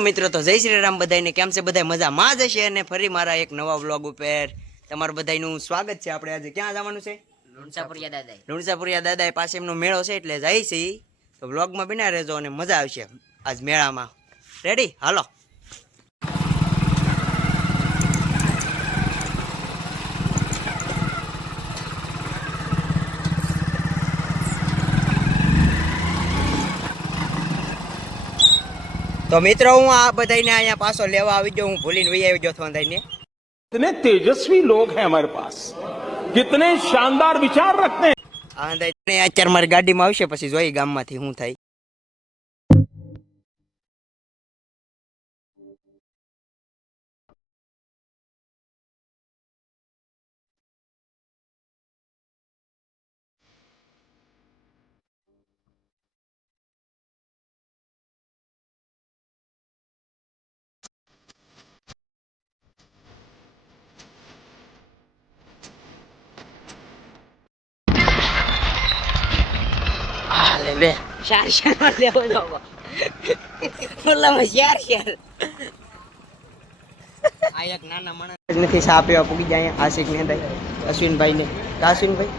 મિત્રો તો જય શ્રી રામ બધાને કેમ છે બધા મજામાં જ હશે અને ફરી મારા એક નવા વ્લોગ ઉપર તમારું બધાનું સ્વાગત છે। આપણે આજે ક્યાં જવાનું છે? લુણસાપુરિયા દાદા પાસે એમનો મેળો છે એટલે જાય છે તો વ્લોગમાં બના રહેજો અને મજા આવશે આજ મેળામાં। રેડી હાલો। तो मित्रों हूँ आ बधाई ने अँ पासो लेवा आई गयो। हूँ भूली वही आई गयो थो ने। कितने तेजस्वी लोग हैं हमारे पास, कितने शानदार विचार रखते हैं। अत्यार मारी गाड़ी में आवशे पछी जोई गाम मांथी हुं थाय। ले चार शेर मार ले हो जाओ बोला मैं चार शेर आ एक नाना माणस નથી સા પીવા પૂગી જાય આશિક ને દઈ અશ્વિન ભાઈ ને અશ્વિન ભાઈ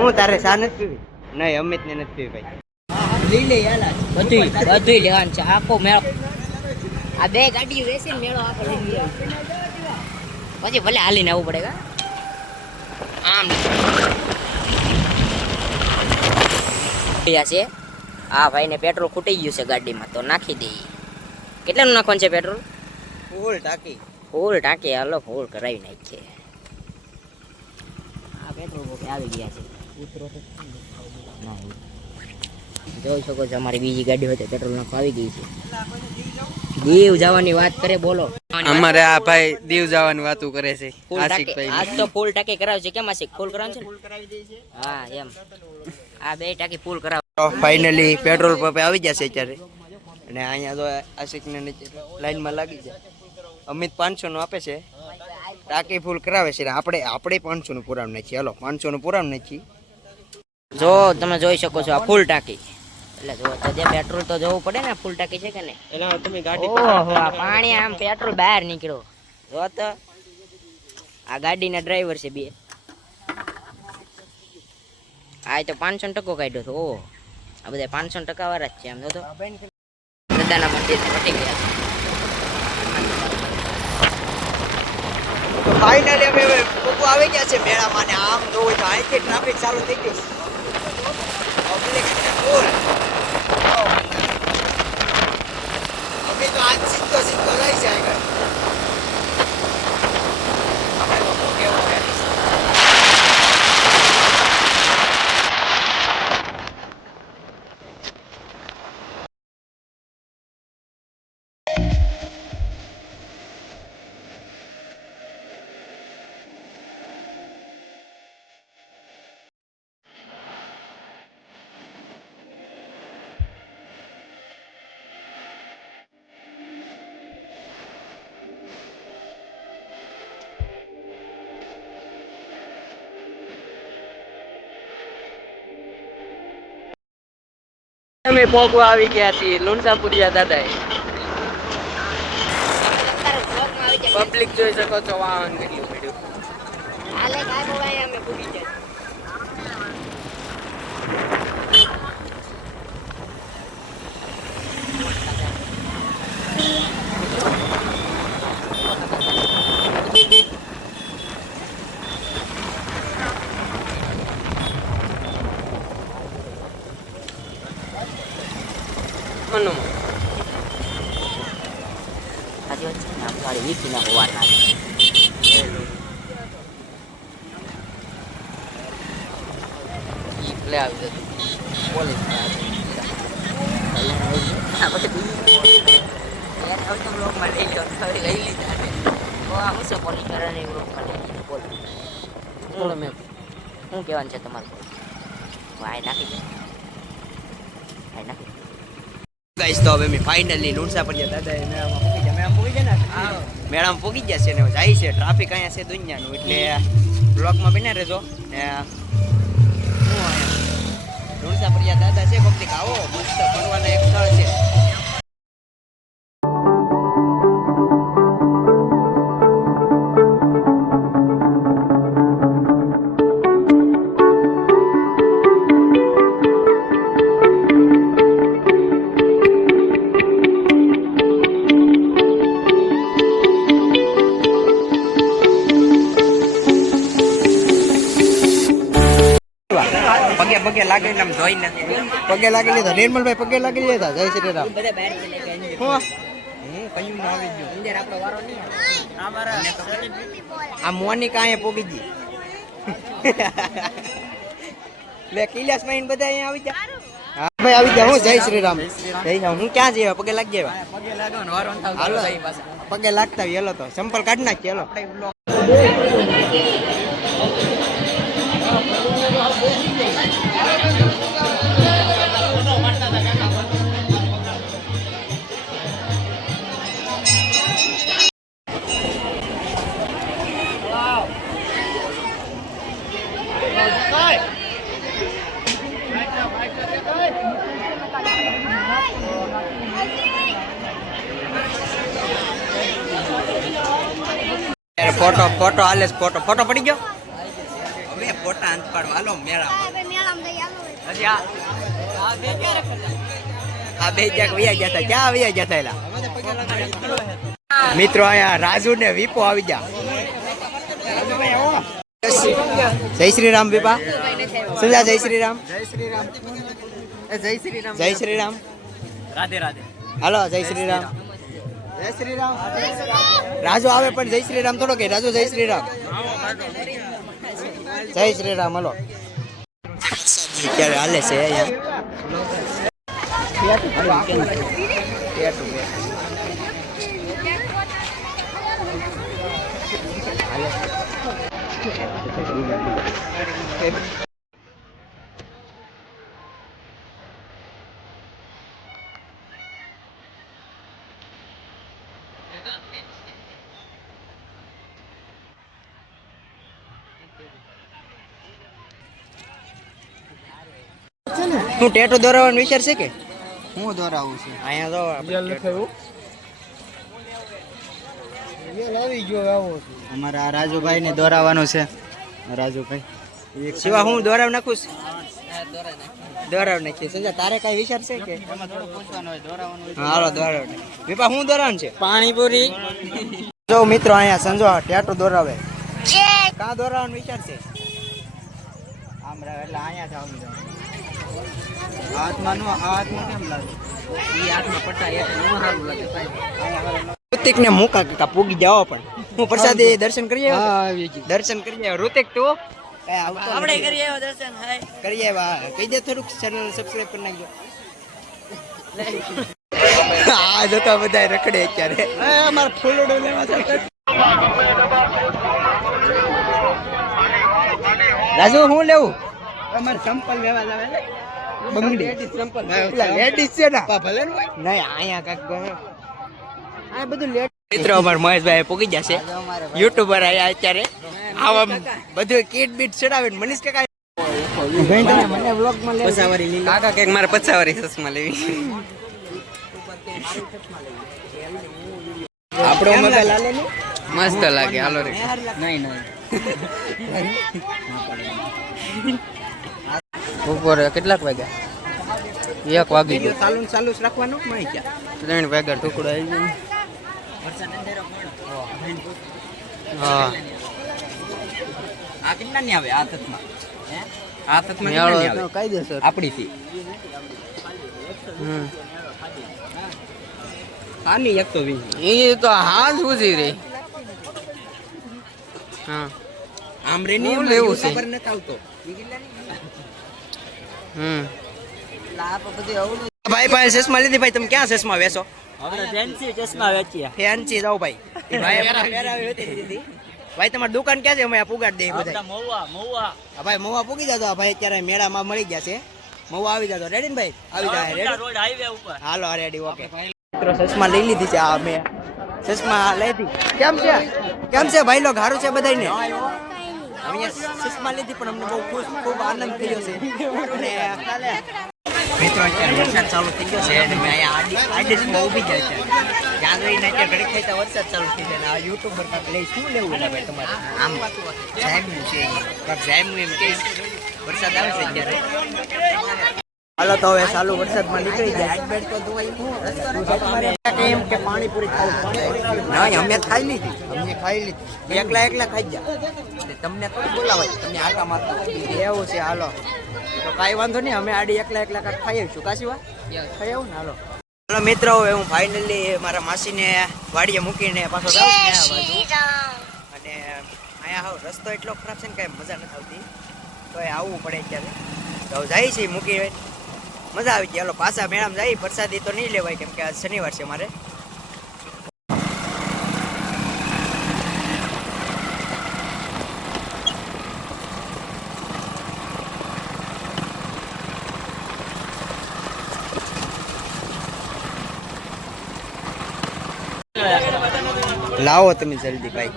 હું તારે સા નથી પીવી નહીં અમિત ને નથી પીવી ભાઈ લઈ લે યાર બધું લેવાનું છે આખો મેળો આ બે ગાડી વેસીને મેળો આખો લઈ લે પછી ભલે હાલીને આવવું પડે આમ છે। હા ભાઈ ને પેટ્રોલ ખૂટી ગયું છે ગાડીમાં તો નાખી દઈએ। કેટલાનું નાખવાનું છે પેટ્રોલ? ફૂલ ટાંકી હાલો ફૂલ કરાવી નાખીએ। આ પેટ્રોલ પંપે આવી ગયા છે ઉતરો તો જોઈ શકો છો અમારી બીજી ગાડી હોય તો પેટ્રોલ નાખવા આવી ગઈ છે। દીવ જવાની વાત કરે બોલો અમારે આ ભાઈ દીવ જવાની વાતો કરે છે આશિક ભાઈ। આજ તો ફૂલ ટાંકી કરાવે છે કેમ આશિક ફૂલ કરાવે છે? ફૂલ કરાવી દે છે હા એમ આ બે ટાંકી ફૂલ કરાવ। ફાઇનલી પેટ્રોલ પંપે આવી જશે અત્યારે અને અહીંયા તો આશિક ને નીચે લાઈનમાં લાગી જાય। અમિત 500 નું આપે છે ટાંકી ફૂલ કરાવે છે આપણે 500 નું પુરાણ નાખીએ। હાલો 500 નું પુરાણ નાખીએ। જો તમે જોઈ શકો છો આ ફૂલ ટાંકી એટલે જો તો જે પેટ્રોલ તો જોવું પડે ને ફૂલ ટાંકી છે કે નહીં એલા તમે ગાડી ઓહો આ પાણી આમ પેટ્રોલ બહાર નીકળ્યો જો તો આ ગાડીના ડ્રાઈવર છે બે આ તો 500 ટકો કાઢ્યો તો ઓહો આ બધા 500 ટકા વાળા જ છે આમ જો તો દાદાના મંદિર વટી ગયા છે। તો ફાઇનલી અમે લોકો આવી ગયા છે મેળામાં ને આમ જોવો તો અહીંથી ટ્રાફિક ચાલુ થઈ ગઈ પબ્લિક ફૂલ અમે તો આજ સીધો જાય છે આગળ આપણે લોકો કેવું છે અમે પોગવા આવી ગયા છીએ લુણસાપુરિયા દાદા। પબ્લિક જોઈ શકો છો વાહન કેટલું પડ્યું હાલે કાઈ બોલાય અમે પૂરી જાય મનો આજે છે ને આપણે વીકી ના હોવાના ઈ પ્લે આવી જતું પોલીસ આ પછી યાર હવે તો બ્લોક માં લઈ લો લઈ લીધા ને ઓ આ હું છે પોલીસ કરને બ્લોક માં લઈ લીધો બોલ બોલો મેં શું કહેવાનું છે તમારું ભાઈ નાખી દે ભાઈ નાખી ગાઈસ તો હવે મે ફાઇનલી લુણસાપુરિયા દાદા મેળામાં પૂગી જાય મેળામાં પૂગી ગયા છે ને જાય છે ટ્રાફિક અહીંયા છે દુનિયાનું એટલે બ્લોકમાં બને રહેજો ને લુણસાપુરિયા દાદા છે પબ્લિક આવો મસ્ત ફરવાના એક સ્થળ છે। પગે પગે લાગે ને આમ જોઈને પગે લાગી લીધા નિર્મલભાઈ પગે લાગી લીધા જય શ્રી રામ બધા બહાર થી લઈ ગયા હું કયું ના આવી ગયું અંદર આપણો વારો નહીં આવે. આ મોનિકા અહીંયા પોગી ગઈ લે કિલાસ માં બધા અહીંયા આવી જા હા ભાઈ આવી જા હું જય શ્રી રામ જય શ્રી રામ હું ક્યાં જઈએ પગે લાગી જાય પગે લાગવાનો વારો ન થાવ હાલો ભાઈ પાછા. પગે લાગતા હોય હેલો તો સંપલ કાઢી નાખીએ હેલો ફોટો ફોટો હાલે છે, ફોટો ફોટો પડી ગયો હવે ફોટા અંત પાડવા હાલો મેળા હજી આ બે ક્યાંક વયા ગયા હતા ક્યાં વયા ગયા હતા એલા મિત્રો અહીંયા રાજુ ને વિપો આવી ગયા જય શ્રી રામ વિપા સુજા જય શ્રી રામ જય શ્રી રામ જય શ્રી રામ જય શ્રી રામ રાધે રાધે હાલો જય શ્રી રામ જય શ્રી રામ રાજુ આવે પણ જય શ્રી રામ થોડો કે રાજુ જય શ્રી રામ જય શ્રી રામ હલો અત્યારે હાલે છે તું ટેટો દોરાવવાનો વિચાર છે કે હું દોરાવું છું અહીંયા તો અમારા આ રાજુભાઈ ને દોરાવાનું છે રાજુભાઈ શિવા હું દોરાવ નાખું છું દોરાવ નાખીએ સંજા તારે કઈ વિચાર છે કે હા, હાલો દોરાવ નાખીએ. વિપા હું દોરાવાનું છે પાણીપુરી જો મિત્રો અહીંયા સંજો ટેટો દોરાવે કાં દોરાવાનો વિચાર છે આમ એટલે અહીંયા જ આવું હાથમાં નો હાથમાં કેમ લાગે ઈ હાથમાં પટ્ટા એક નો સારું લાગે સાહેબ. ઋતિક ને મુકા કાકા પૂગી જાઓ પણ હું પ્રસાદી દર્શન કરી આવ્યો દર્શન કરી આવ્યો ઋતિક તું આપણે કરીએ એવો દર્શન હાય કરી આવ્યા કહી દે થોડુંક ચેનલ સબસ્ક્રાઇબ કરી નાખજો આ જતા બધા રખડે અત્યારે અમારે ફૂલડો લેવા રાજુ હું લેવું અમારે સંપલ લેવા જાવે બંગડી લેડીઝ છે ને ભલે ને નહીં અહીંયા કાક આ બધું લેટ મિત્રો અમાર મહેશભાઈ પોગી જશે યુટ્યુબર આયા અત્યારે આવા બધું કીટ બીટ ચડાવીને મનીષ કાકા મને વ્લોગમાં લે પચાવારી કાકા કેક મારે પચાવારી ચશ્મા લેવી આપણો મગા લાલે ને મસ્ત લાગે હાલો રે નહીં બપોરે કેટલાક વાગ્યા 1 વાગી ગયો ચાલુ ચાલુ જ રાખવાનું મળી ગયા 3 વાગ્યા ટુકડો આવી ગયો હા આ કેટલા ની આવે હાથમાં હાથમાં મેળો કેટલા ની તો કાયદેસર આપડી થી આની એક તો વી એ તો હાથ ઉજી રહી હા આમ રે ની હું લેવું છે ખબર નથી આવતો ભાઈ ભાઈ ચશ્મા લીધી ભાઈ તમે ક્યાં ચશ્મા વેચો ચશ્મા વેચીએ ફેન્સી જાવ ભાઈ ભાઈ તમારી દુકાન ક્યાં છે અમે આ પુગાડ દે બધા મહુવા ભાઈ મહુવા પૂગી જતો ભાઈ અત્યારે મેળામાં મળી ગયા છે મહુવા આવી જતો રેડી ને ભાઈ આવી જાય રેડી રોડ હાઈવે ઉપર હાલો રેડી ઓકે મિત્રો ચશ્મા લઈ લીધી છે આ મેં ચશ્મા લીધી કેમ છે ભાઈ લોગ હારું છે બધાને અહીંયા ચશ્મા લીધી પણ અમને બહુ ખૂબ આનંદ થયો છે અને મિત્રો અત્યારે વરસાદ ચાલુ થઈ ગયો છે અને મેં અહીંયા આડીસમાં ઊભી જાય છે ત્યાં જઈને અત્યારે ઘડીક થાય તો વરસાદ ચાલુ થઈ જાય અને આ યુટ્યુબર કાંક લઈ શું લેવું છે ભાઈ તમારે આમ સાહેબનું છે કાંક સાહેબનું એમ કે વરસાદ આવે છે અત્યારે હાલો તો હવે ચાલુ વરસાદમાં નીકળી જાય એમ કે પાણીપુરી ખાવું નહીં અમે ખાઈ લીધી એકલા ખાઈ ગયા તમને થોડી બોલાવાય તમને આટા મારતા એવું છે હાલો તો કાંઈ વાંધો નહીં અમે આડી એકલા કાંઈક ખાઈ આવીશું કાશી વાત ખાઈ આવું ને હાલો મિત્રો હવે હું ફાઇનલી મારા માસીને વાડીએ મૂકીને પાછો જાઉં છું આ બાજુ અને અહીંયા હાવ રસ્તો એટલો ખરાબ છે ને કાંઈ મજા નથી આવતી તો એ આવવું પડે ત્યારે તો જાય છે મૂકી મજા આવી ગઈ હાલો પાછા મેળામાં જાય પ્રસાદી તો નહીં લેવાય કેમ કે આજ શનિવાર છે મારે લાવો તમે જલ્દી ભાઈ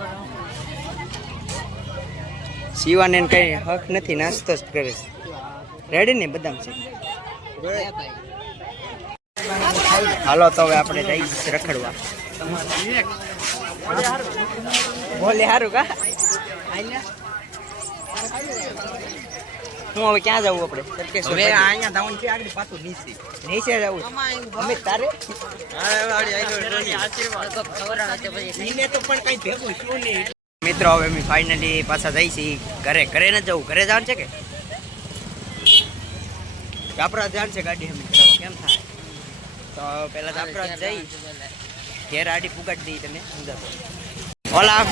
શિવાને કઈ હક નથી નાસ્તો જ કરે છે રેડી ને બદામ છે હાલો તો હવે આપણે જઈએ રખડવા બોલે સારું કા હું હવે ક્યાં જવું આપણે હવે અહીંયા જવાનું છે આગળ પાછું નીચે જવું અમે તારે મિત્રો હવે અમે ફાઇનલી પાછા જઈ છીએ ઘરે ન જવું ઘરે જવાનું છે કે આપણા ધ્યાન છે ગાડી અમે કરાવવા કેમ થાય તો પેલા આપણા જઈ ઘેર આડી પુગાડી દઈ તમે સમજાતો ઓલા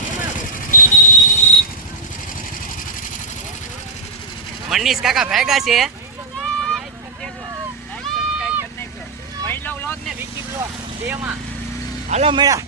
મનીષ કાકા ભેગા છે હાલો મેળા